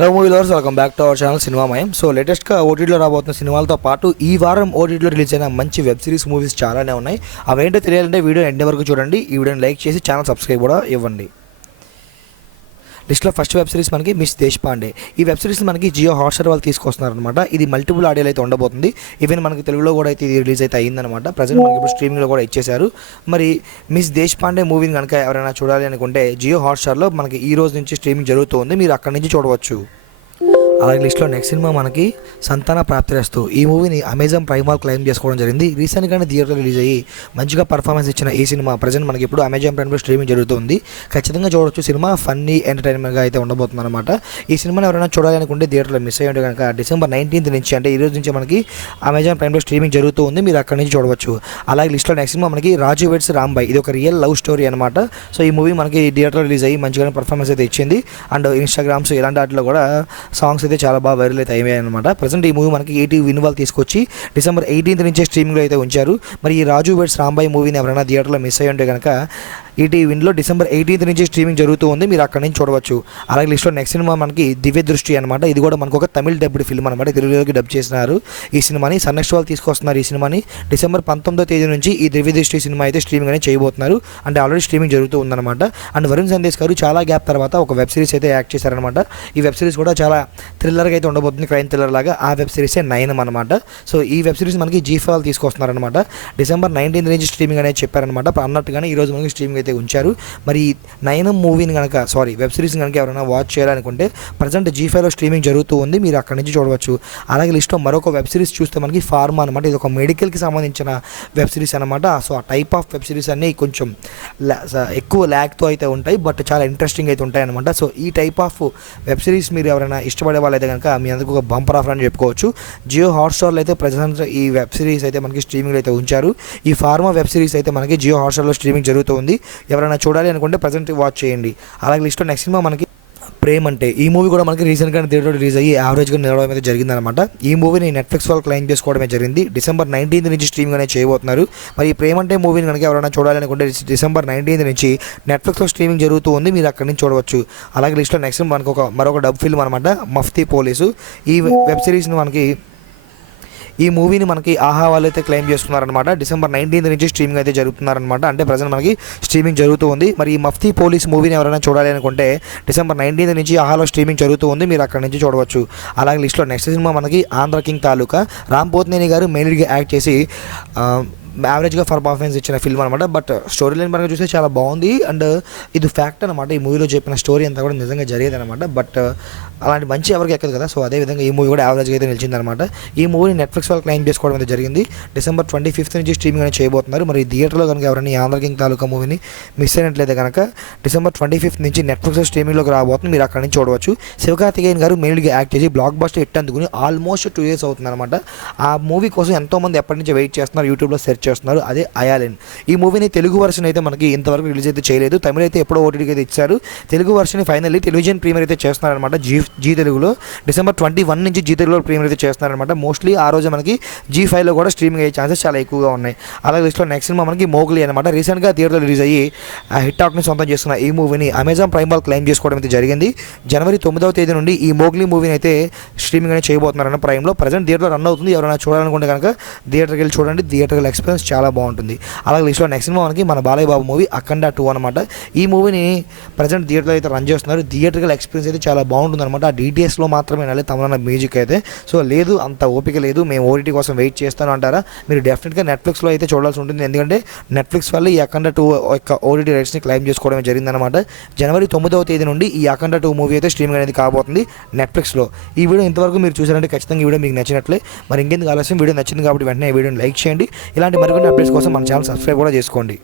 Hello movie lovers, welcome back to our channel Cinemamayam. So లేటెస్ట్గా ఓటీటీలో రాబోతున్న సినిమాలతో పాటు ఈ వారం ఓటీటీలో రిలీజ్ అయిన మంచి వెబ్ సిరీస్ మూవీస్ చాలానే ఉన్నాయి. అవేంటో తెలియాలంటే వీడియో ఎండ్ వరకు చూడండి. ఈ వీడియోని లైక్ చేసి ఛానల్ సబ్స్క్రైబ్ కూడా ఇవ్వండి. లిస్ట్లో ఫస్ట్ వెబ్ సిరీస్ మనకి మిస్ దేశపాండే. ఈ వెబ్ సిరీస్ మనకి జియో హాట్స్టార్ వాళ్ళు తీసుకొస్తున్నారనమాట. ఇది మల్టిపుల్ ఆడియోలు అయితే ఉండబోతుంది. ఈవెన్ మనకి తెలుగులో కూడా అయితే ఇది రిలీజ్ అయితే అయ్యిందనమాట. ప్రజెంట్ మనకి ఇప్పుడు స్ట్రీమింగ్లో కూడా ఇచ్చేశారు. మరి మిస్ దేశపాండే మూవీని కనుక ఎవరైనా చూడాలి అనుకుంటే జియో హాట్స్టార్లో మనకి ఈ రోజు నుంచి స్ట్రీమింగ్ జరుగుతుంది. మీరు అక్కడి నుంచి చూడవచ్చు. అలాగే లిస్ట్లో నెక్స్ట్ సినిమా మనకి సంతాన ప్రాప్తిరస్తు. ఈ మూవీని అమెజాన్ ప్రైమ్ వాళ్ళు క్లెయిమ్ చేసుకోవడం జరిగింది. రీసెంట్గానే థియేటర్లో రిలీజ్ అయ్యి మంచిగా పర్ఫార్మెన్స్ ఇచ్చిన ఈ సినిమా ప్రజెంట్ మనకి ఇప్పుడు అమెజాన్ ప్రైమ్లో స్ట్రీమింగ్ జరుగుతుంది. ఖచ్చితంగా చూడవచ్చు. సినిమా ఫన్నీ ఎంటర్టైన్మెంట్గా అయితే ఉండబోతుంది అనమాట. ఈ సినిమాని ఎవరైనా చూడాలి అనుకుంటే థియేటర్లో మిస్ అయ్యి ఉంటే కనుక డిసెంబర్ 19th నుంచి, అంటే ఈ రోజు నుంచి మనకి అమెజాన్ ప్రైమ్లో స్ట్రీమింగ్ జరుగుతూ ఉంది. మీరు అక్కడి నుంచి చూడవచ్చు. అలాగే లిస్ట్లో నెక్స్ట్ సినిమా మనకి రాజు వెడ్స్ రాంబాయ్. ఇది ఒక రియల్ లవ్ స్టోరీ అనమాట. సో ఈ మూవీ మనకి థియేటర్లో రిలీజ్ అయ్యి మంచిగానే పర్ఫార్మెన్స్ అయితే ఇచ్చింది. అండ్ ఇన్స్టాగ్రామ్స్ ఇలాంటి వాటిలో కూడా సాంగ్స్ అయితే చాలా బాగా వైరల్ అయితే అయ్యాయి అనమాట. ప్రజెంట్ ఈ మూవీ మనకి ఈటీవీ విన్ వాళ్ళు తీసుకొచ్చి డిసెంబర్ 18th నుంచే స్ట్రీమింగ్లో అయితే ఉంచారు. మరి ఈ రాజు వెడ్స్ రాంబాయ్ మూవీని ఎవరైనా థియేటర్లో మిస్ అయ్యి ఉంటే కనుక ఈటీవీ విన్లో డిసెంబర్ 18th నుంచి స్ట్రీమింగ్ జరుగుతూ ఉంది. మీరు అక్కడి నుంచి చూడవచ్చు. అలాగే లిస్ట్లో నెక్స్ట్ సినిమా మనకి దివ్య దృష్టి అనమాట. ఇది కూడా మనకు ఒక తమిళ్ డబ్డ్ ఫిల్మ్ అనమాట. తెలుగులోకి డబ్ చేసినారు ఈ సినిమాని. సన్నెక్స్ట్ వాళ్ళు తీసుకొస్తున్నారు ఈ సినిమాని. డిసెంబర్ 19th నుంచి ఈ దివ్య దృష్టి సినిమా అయితే స్ట్రీమింగ్ అనేది చేయబోతున్నారు. అంటే ఆల్రెడీ స్ట్రీమింగ్ జరుగుతూ ఉందన్నమాట. అండ్ వరుణ్ సందేశ్ గారు చాలా గ్యాప్ తర్వాత ఒక వెబ్ సిరీస్ అయితే యాక్ట్ చేశారనమాట. ఈ వెబ్ సిరీస్ కూడా చాలా థ్రిల్లర్గా అయితే ఉండబోతుంది, క్రైమ్ థ్రిల్లర్ లాగా. ఆ వెబ్ సిరీసే నయనం అనమాట. సో ఈ వెబ్ సిరీస్ మనకి జీ5 వాళ్ళు తీసుకొస్తున్నారనమాట. డిసెంబర్ 19th నుంచి స్ట్రీమింగ్ అనేది చెప్పారనమాట. అన్నట్టుగానే ఈరోజు మనకి స్ట్రీమింగ్ అయితే ఉంచారు. మరి నయనం మూవీని కనుక వెబ్ సిరీస్ని కనుక ఎవరైనా వాచ్ చేయాలనుకుంటే ప్రజెంట్ జీ5లో స్ట్రీమింగ్ జరుగుతూ ఉంది. మీరు అక్కడి నుంచి చూడవచ్చు. అలాగే లిస్ట్లో మరొక వెబ్ సిరీస్ చూస్తే మనకి ఫార్మా అనమాట. ఇది ఒక మెడికల్కి సంబంధించిన వెబ్ సిరీస్ అనమాట. సో ఆ టైప్ ఆఫ్ వెబ్ సిరీస్ అన్నీ కొంచెం ఎక్కువ ల్యాగ్తో అయితే ఉంటాయి, బట్ చాలా ఇంట్రెస్టింగ్ అయితే ఉంటాయి అనమాట. సో ఈ టైప్ ఆఫ్ వెబ్ సిరీస్ మీరు ఎవరైనా ఇష్టపడే వాళ్ళైతే కనుక మీ అందరికీ ఒక బంపర్ ఆఫర్ అని చెప్పుకోవచ్చు. జియో హాట్స్టార్లో అయితే ప్రజెంట్ ఈ వెబ్ సిరీస్ అయితే మనకి స్ట్రీమింగ్లో అయితే ఉంచారు. ఈ ఫార్మా వెబ్ సిరీస్ అయితే మనకి జియో హాట్స్టార్లో స్ట్రీమింగ్ జరుగుతుంది. ఎవరైనా చూడాలి అనుకుంటే ప్రజెంట్ వాచ్ చేయండి. అలాగే లిస్ట్లో నెక్స్ట్ సినిమా మనకి ప్రేమ్ అంటే. ఈ మూవీ కూడా మనకి రీసెంట్గా థియేటర్ రిలీజ్ అయ్యి యావరేజ్గా నిలవడం అయితే జరిగిందనమాట. ఈ మూవీని నెట్ఫ్లిక్స్ వాళ్ళు క్లెయిమ్ చేసుకోవడమే జరిగింది. డిసెంబర్ 19th నుంచి స్ట్రీమింగ్ అనేది చేయబోతున్నారు. మరి ఈ ప్రేమ్ అంటే మూవీని కనుక ఎవరైనా చూడాలనుకుంటే డిసెంబర్ 19th నుంచి నెట్ఫ్లిక్స్లో స్ట్రీమింగ్ జరుగుతూ ఉంది. మీరు అక్కడి నుంచి చూడవచ్చు. అలాగే లిస్ట్లో నెక్స్ట్ మనకు మరొక డబ్ ఫిల్మ్ అనమాట, మఫ్తీ పోలీసు. ఈ వెబ్ సిరీస్ని మనకి ఈ మూవీని మనకి ఆహా వాళ్ళు అయితే క్లెయిమ్ చేస్తున్నారనమాట. డిసెంబర్ 19th నుంచి స్ట్రీమింగ్ అయితే జరుగుతున్నారనమాట. అంటే ప్రజెంట్ మనకి స్ట్రీమింగ్ జరుగుతూ ఉంది. మరి ఈ మఫ్తీ పోలీస్ మూవీని ఎవరైనా చూడాలి అనుకుంటే డిసెంబర్ 19th నుంచి ఆహాలో స్ట్రీమింగ్ జరుగుతూ ఉంది. మీరు అక్కడి నుంచి చూడవచ్చు. అలాగే లిస్ట్లో నెక్స్ట్ సినిమా మనకి ఆంధ్ర కింగ్ తాలూకా. రామ్ పోతినేని గారు మెయిన్గా యాక్ట్ చేసి యావరేజ్గా పర్ఫార్మెన్స్ ఇచ్చిన ఫిల్మ్ అనమాట. బట్ స్టోరీ లైన్ పరంగా చూస్తే చాలా బాగుంది. అండ్ ఇది ఫ్యాక్ట్ అనమాట. ఈ మూవీలో చెప్పిన స్టోరీ అంతా కూడా నిజంగా జరిగేది అనమాట. బట్ అలాంటి మంచి ఎవరికి ఎక్కదు కదా. సో అదేవిధంగా ఈ మూవీ కూడా యావరేజ్గా అయితే నిలిచిందనమాట. ఈ మూవీని నెట్ఫ్లిక్స్ వాళ్ళు క్లెయిమ్ చేసుకోవడం అయితే జరిగింది. డిసెంబర్ 25th నుంచి స్ట్రీమింగ్ అనేది చేయబోతున్నారు. మరి థియేటర్లో కనుక ఎవరైనా ఆంధ్ర కింగ్ తాలూకా మూవీని మిస్ అయినట్లయితే కనుక డిసెంబర్ 25th నుంచి నెట్ఫ్లిక్స్లో స్ట్రీమింగ్లోకి రాబోతుంది. మీరు అక్కడి నుంచి చూడవచ్చు. శివకార్తికేయన్ గారు మెయిన్గా యాక్ట్ చేసి బ్లాక్ బస్టర్ హిట్ అందుకుని ఆల్మోస్ట్ 2 years అవుతుంది అనమాట. ఆ మూవీ కోసం ఎంతోమంది ఎప్పటి నుంచి వెయిట్ చేస్తున్నారు, యూట్యూబ్లో సెర్చ్ చేస్తున్నారు. అదే అయాలిన్. ఈ మూవీని తెలుగు వర్షన్ అయితే మనకి ఇంతవరకు రిలీజ్ అయితే చేయలేదు. తమిళ అయితే ఎప్పుడో ఓటీటీకి అయితే ఇచ్చారు. Telugu version finally television premier అయితే చేస్తున్నారనమాట. జీ తెలుగులో డిసెంబర్ 21 నుంచి జీ తెలుగులో ప్రీమియర్ అయితే చేస్తున్నారనమాట. మోస్ట్లీ ఆ రోజు మనకి జీ5లో కూడా స్ట్రీమింగ్ అయ్యే ఛాన్సెస్ చాలా ఎక్కువగా ఉన్నాయి. అలాగే లిస్ట్లో నెక్స్ట్ సినిమా మనకి మోగ్లీ అనమాట. రీసెంట్గా థియేటర్లో రిలీజ్ అయ్యి హిట్ టాక్ని సొంతం చేస్తున్న ఈ మూవీని అమెజాన్ ప్రైమ్ వాళ్ళు క్లెయిమ్ చేసుకోవడం అయితే జరిగింది. జనవరి 9వ తేదీ నుండి ఈ మోగ్లీ మూవీని అయితే స్ట్రీమింగ్ అనేది చేయబోతున్నారన్న ప్రైమ్లో. ప్రజెంట్ థియేటర్లో రన్ అవుతుంది. ఎవరైనా చూడాలనుకుంటే కనుక థియేటర్కి వెళ్ళి చూడండి. థియేటర్ ఎక్స్పీరియన్స్ చాలా బాగుంటుంది. అలాగే లిస్ట్లో నెక్స్ట్ సినిమా మనకి మన బాలయ్య బాబు మూవీ అఖండ 2 అనమాట. ఈ మూవీని ప్రజెంట్ థియేటర్లో అయితే రన్ చేస్తున్నారు. థియేటర్కల్ ఎక్స్పీరియన్స్ అయితే చాలా బాగుంటుంది అనమాట. ఆ డీటీఎస్లో మాత్రమే వినాలి తమన్నా మ్యూజిక్ అయితే. సో లేదు, అంత ఓపిక లేదు, మేము ఓటీటీ కోసం వెయిట్ చేస్తాను అంటారా, మీరు డెఫినెట్గా నెట్ఫ్లిక్స్లో అయితే చూడాల్సి ఉంటుంది. ఎందుకంటే నెట్ఫ్లిక్స్ వల్ల ఈ అఖండ 2 యొక్క ఓటీటీ రైట్స్ని క్లెయిమ్ చేసుకోవడం జరిగిందనమాట. జనవరి 9వ తేదీ నుండి ఈ అఖండ 2 మూవీ అయితే స్ట్రీమింగ్ అనేది కాబోతుంది నెట్ఫ్లిక్స్లో. ఈ వీడియో ఇంతవరకు మీరు చూసారంటే ఖచ్చితంగా ఈ వీడియో మీకు నచ్చినట్లే. మరి ఇంకెందుకు ఆలస్యం, వీడియో నచ్చింది కాబట్టి వెంటనే ఈ వీడియోని లైక్ చేయండి. ఇలాంటి మరికొన్ని అప్డేట్స్ కోసం మన ఛానల్ సబ్స్క్రైబ్ కూడా చేసుకోండి.